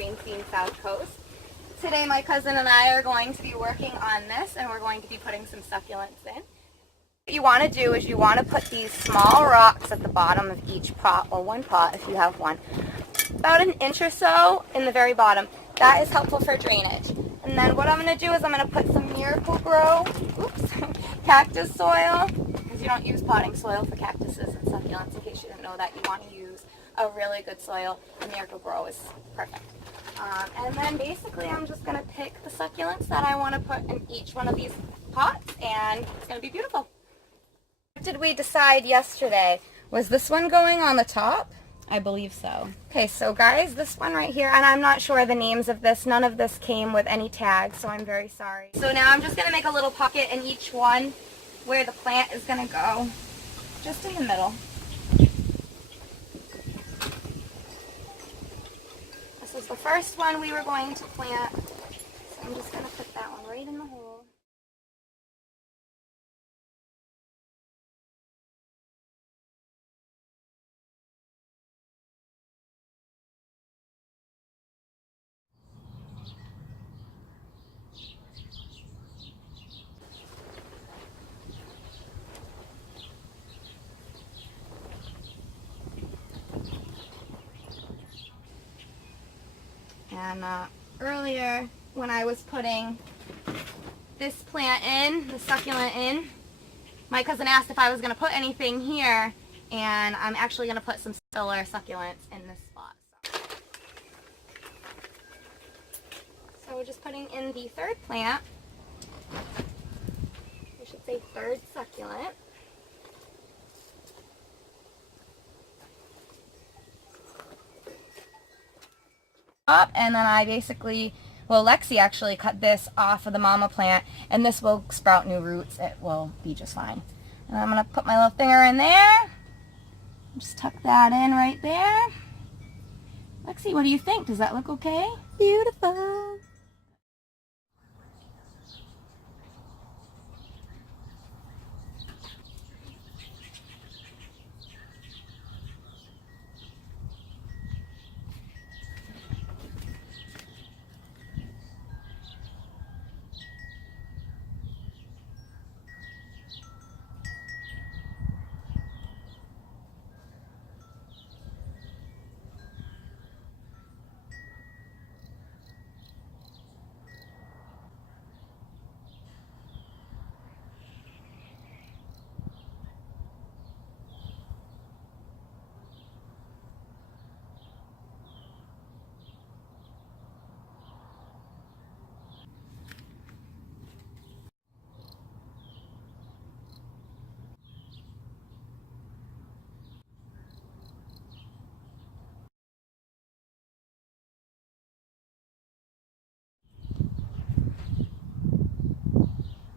green theme South Coast. Today my cousin and I are going to be working on this, and we're going to be putting some succulents in. What you want to do is you want to put these small rocks at the bottom of each pot, or one pot if you have one, about an inch or so in the very bottom. That is helpful for drainage. And then what I'm going to do is I'm going to put some Miracle-Gro cactus soil, because you don't use potting soil for cactuses and succulents. In case you didn't know that, you want to use a really good soil, and Miracle-Gro is perfect. And then basically I'm just going to pick the succulents that I want to put in each one of these pots, and it's going to be beautiful. What did we decide yesterday? Was this one going on the top? I believe so. Okay, so guys, this one right here, and I'm not sure the names of this. None of this came with any tags, so I'm very sorry. So now I'm just going to make a little pocket in each one where the plant is going to go, just in the middle. This is the first one we were going to plant, so I'm just going to put that one right in the hole. And earlier, when I was putting this plant in, the succulent in, my cousin asked if I was going to put anything here, and I'm actually going to put some filler succulents in this spot. So we're just putting in the third plant. We should say third succulent. And then I basically, well, Lexi actually cut this off of the mama plant, and this will sprout new roots. It will be just fine. And I'm going to put my little finger in there. Just tuck that in right there. Lexi, what do you think? Does that look okay? Beautiful.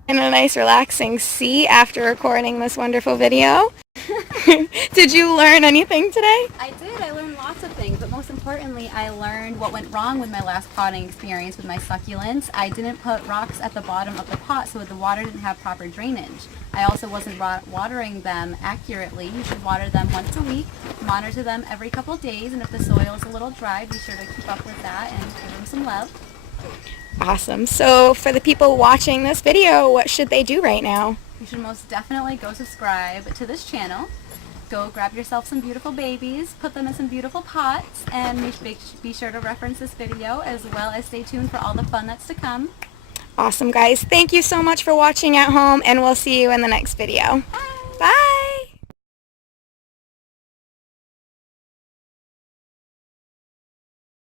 And a nice relaxing sea after recording this wonderful video. Did you learn anything today? I did. I learned lots of things, but most importantly, I learned what went wrong with my last potting experience with my succulents. I didn't put rocks at the bottom of the pot, so the water didn't have proper drainage. I also wasn't watering them accurately. You should water them once a week, monitor them every couple days, and if the soil is a little dry, be sure to keep up with that and give them some love. Awesome. So for the people watching this video, what should they do right now? You should most definitely go subscribe to this channel. Go grab yourself some beautiful babies, put them in some beautiful pots, and be sure to reference this video, as well as stay tuned for all the fun that's to come. Awesome, guys. Thank you so much for watching at home, and we'll see you in the next video. Bye! Bye!